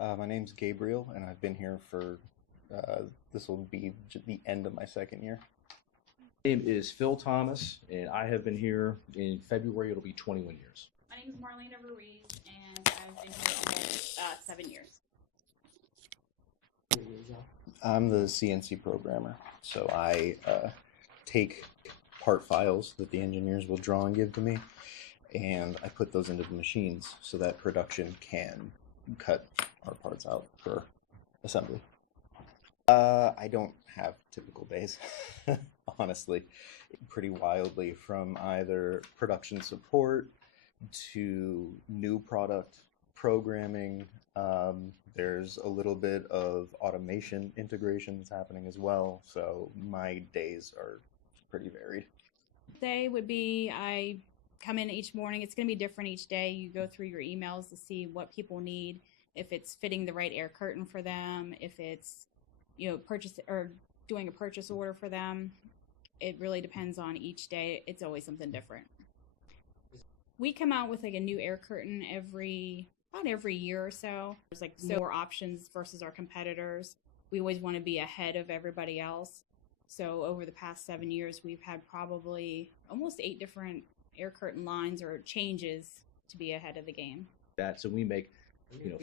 My name's Gabriel, and I've been here for this will be the end of my second year. My name is Phil Thomas, and I have been here in February. It'll be 21 years. My name is Marlena Ruiz, and I've been here almost 7 years. I'm the CNC programmer, so I take part files that the engineers will draw and give to me, and I put those into the machines so that production can cut our parts out for assembly. I don't have typical days, honestly. Pretty wildly, from either production support to new product programming. There's a little bit of automation integration that's happening as well, so my days are pretty varied. Day would be I come in each morning. It's going to be different each day. You go through your emails to see what people need, if it's fitting the right air curtain for them, if it's purchase or doing a purchase order for them. It really depends on each day. It's always something different. We come out with like a new air curtain about every year or so. There's more options versus our competitors. We always want to be ahead of everybody else. So over the past 7 years, we've had probably almost 8 different air curtain lines or changes to be ahead of the game. So we make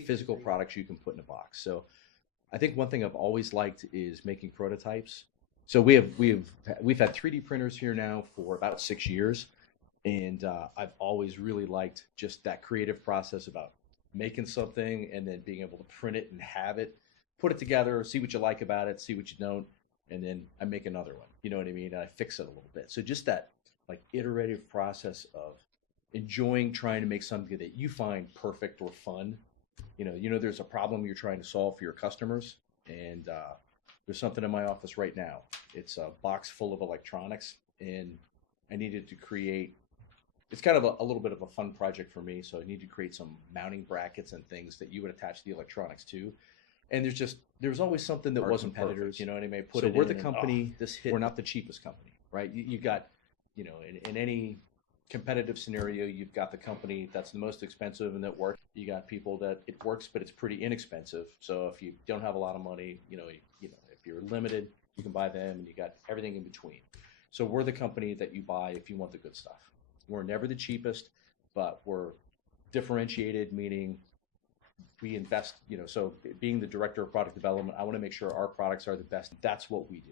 physical products you can put in a box. So I think one thing I've always liked is making prototypes. So we've had 3D printers here now for about 6 years, and I've always really liked just that creative process about making something and then being able to print it and have it, put it together, see what you like about it, see what you don't, and then I make another one. You know what I mean? And I fix it a little bit. So just that like iterative process of enjoying trying to make something that you find perfect or fun. There's a problem you're trying to solve for your customers, and there's something in my office right now. It's a box full of electronics, and I needed to create. It's kind of a little bit of a fun project for me, so I need to create some mounting brackets and things that you would attach the electronics to. And there's always something that wasn't perfect. You know what I mean? So we're the company. We're not the cheapest company, right? You got, in any competitive scenario, you've got the company that's the most expensive and that works. You got people that it works, but it's pretty inexpensive. So if you don't have a lot of money, if you're limited, you can buy them, and you got everything in between. So we're the company that you buy if you want the good stuff. We're never the cheapest, but we're differentiated, meaning we invest. So being the director of product development, I want to make sure our products are the best. That's what we do.